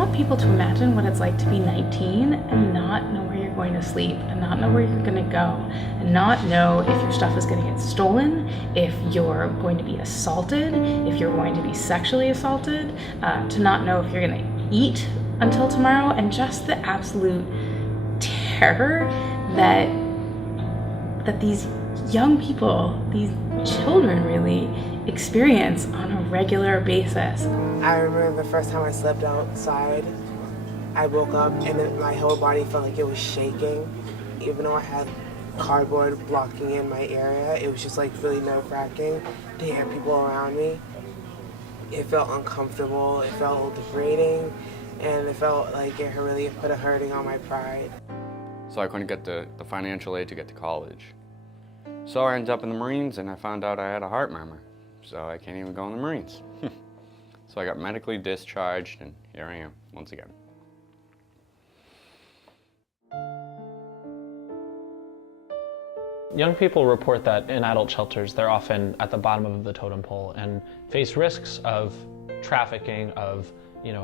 want people to imagine what it's like to be 19 and not know where you're going to sleep, and not know where you're going to go, and not know if your stuff is going to get stolen, if you're going to be assaulted, if you're going to be sexually assaulted, to not know if you're going to eat until tomorrow, and just the absolute terror that these young people, these children really, experience on a regular basis. I remember the first time I slept outside, I woke up and my whole body felt like it was shaking. Even though I had cardboard blocking in my area, it was just like really nerve-wracking to hear people around me. It felt uncomfortable, it felt degrading, and it felt like it really put a hurting on my pride. So I couldn't get the financial aid to get to college. So I ended up in the Marines, and I found out I had a heart murmur. So I can't even go in the Marines. So I got medically discharged, and here I am, once again. Young people report that in adult shelters, they're often at the bottom of the totem pole and face risks of trafficking, of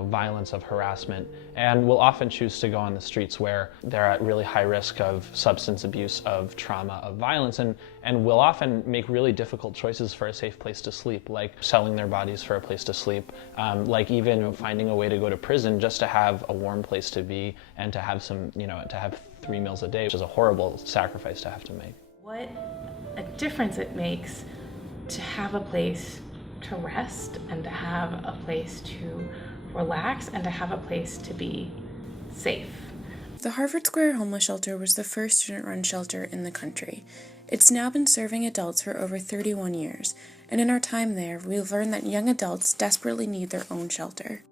violence, of harassment, and will often choose to go on the streets where they're at really high risk of substance abuse, of trauma, of violence, and will often make really difficult choices for a safe place to sleep, like selling their bodies for a place to sleep, like even finding a way to go to prison just to have a warm place to be and to have some, to have 3 meals a day, which is a horrible sacrifice to have to make. What a difference it makes to have a place to rest, and to have a place to relax, and to have a place to be safe. The Harvard Square Homeless Shelter was the first student-run shelter in the country. It's now been serving adults for over 31 years, and in our time there, we've learned that young adults desperately need their own shelter.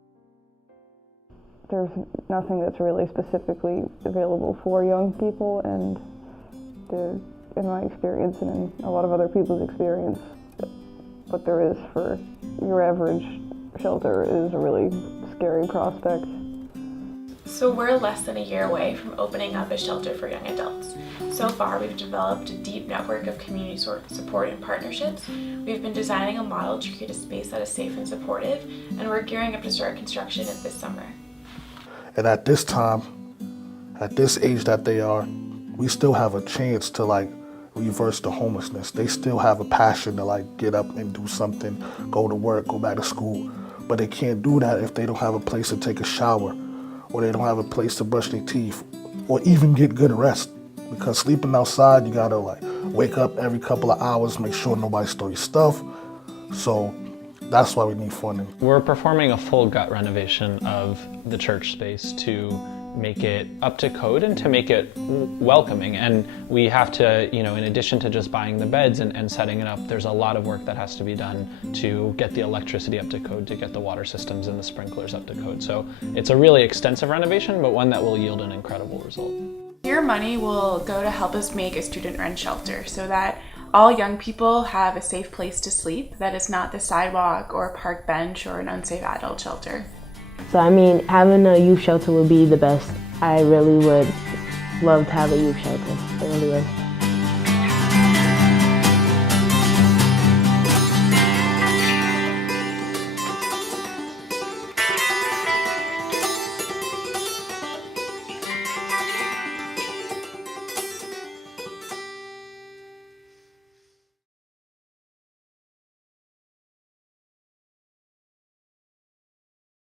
There's nothing that's really specifically available for young people, and in my experience and in a lot of other people's experience, what there is for your average shelter is a really scary prospect. So we're less than a year away from opening up a shelter for young adults. So far, we've developed a deep network of community support and partnerships. We've been designing a model to create a space that is safe and supportive, and we're gearing up to start construction this summer. And at this time, at this age that they are, we still have a chance to reverse the homelessness. They still have a passion to get up and do something, go to work, go back to school. But they can't do that if they don't have a place to take a shower, or they don't have a place to brush their teeth, or even get good rest. Because sleeping outside, you gotta wake up every couple of hours, make sure nobody stole your stuff. So that's why we need funding. We're performing a full gut renovation of the church space to make it up to code and to make it welcoming. And we have to, in addition to just buying the beds and setting it up, there's a lot of work that has to be done to get the electricity up to code, to get the water systems and the sprinklers up to code. So it's a really extensive renovation, but one that will yield an incredible result. Your money will go to help us make a student-run shelter so that all young people have a safe place to sleep that is not the sidewalk or a park bench or an unsafe adult shelter. So having a youth shelter would be the best. I really would love to have a youth shelter. I really would.